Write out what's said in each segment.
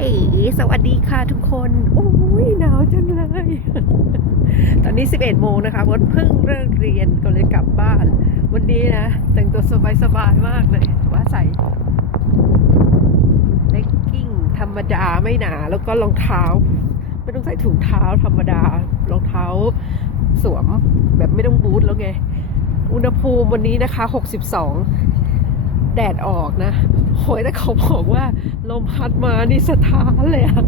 เอ๋สวัสดีค่ะทุกคนโอ้ยหนาวจังเลย ตอนนี้ 11 โมงนะคะวันเพิ่งเลิกเรียนก็เลยกลับบ้าน วันนี้นะ แต่งตัวสบายๆมากเลย ว่าใส่เลกกิ้งธรรมดาไม่หนา แล้วก็รองเท้า ไม่ต้องใส่ถุงเท้าธรรมดารองเท้าสวมแบบไม่ต้องบูทแล้วไง อุณหภูมิวันนี้นะคะ 62 แดดออกนะโหยแต่เขาบอกว่า ลมพัดมานี่สะท้านเลยอะ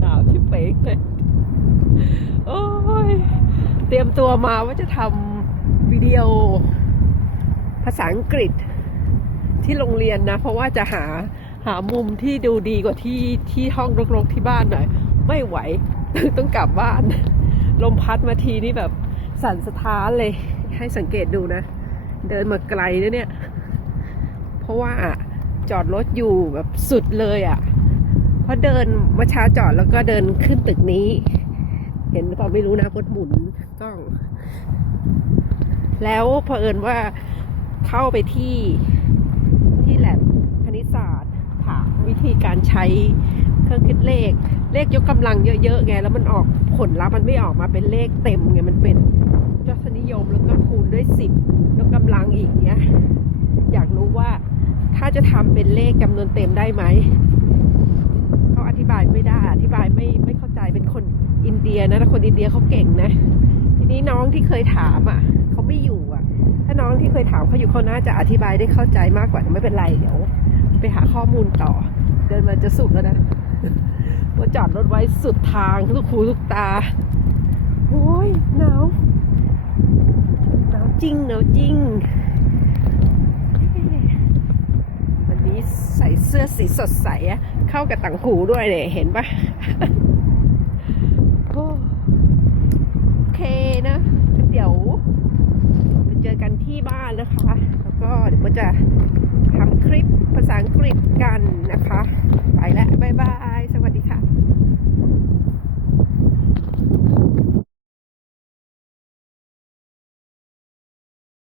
หนาวชิบเป๊กเลยโอ้ยเตรียมตัวมาว่าจะทำวิดีโอ ภาษาอังกฤษที่โรงเรียนนะ เพราะว่าจะหาหามุมที่ดูดีกว่าที่ที่ห้องรกๆที่บ้านหน่อย ไม่ไหวต้องกลับบ้าน ลมพัดมาทีนี่แบบสั่นสะท้านเลย ให้สังเกตดูนะ เดินมาไกลนะเนี่ย ราะว่าจอดรถอยู่แบบสุดเลยอะ่ะ เพราะเดินมาช้าจอดแล้วก็เดินขึ้นตึกนี้ เห็นหรือเปล่าไม่รู้นะรถหมุนกล้อง แล้วเผอิญว่าเข้าไปที่ที่แลบคณิตศาสตร์ถามวิธีการใช้เครื่องคิดเลข เลขยกกำลังเยอะๆไง แล้วมันออกผลลัพธ์มันไม่ออกมาเป็นเลขเต็มไงมันเป็นยอดนิยมแล้วก็คูณด้วยสิบยกกำลังอีกเนี้ย อยากรู้ว่าาจะทำเป็นเลขจำนวนเต็มได้ไหม เขาอธิบายไม่ได้ อธิบายไม่ไม่เข้าใจเป็นคนอินเดียนะแต่คนอินเดียเขาเก่งนะ ทีนี้น้องที่เคยถามอะเขาไม่อยู่อะ ถ้าน้องที่เคยถามเขาอยู่เขาน่าจะอธิบายได้เข้าใจมากกว่าไม่เป็นไรเดี๋ยว ไปหาข้อมูลต่อ เดินมาจะสุดแล้วนะว่าจอดรถไว้สุดทางทุกคูทุกตาโอ้ยหนาวหนาวจริงหนาวจริง วันนี้ ใส่เสื้อสีสดใสอะเข้ากับต่างหูด้วยเนี่ยเห็นปะโอเคนะ เดี๋ยวไปเจอกันที่บ้านนะคะ แล้วก็เดี๋ยวมันจะทำคลิปภาษาอังกฤษกันนะคะ ไปแล้ว บ๊ายบาย สวัสดีค่ะ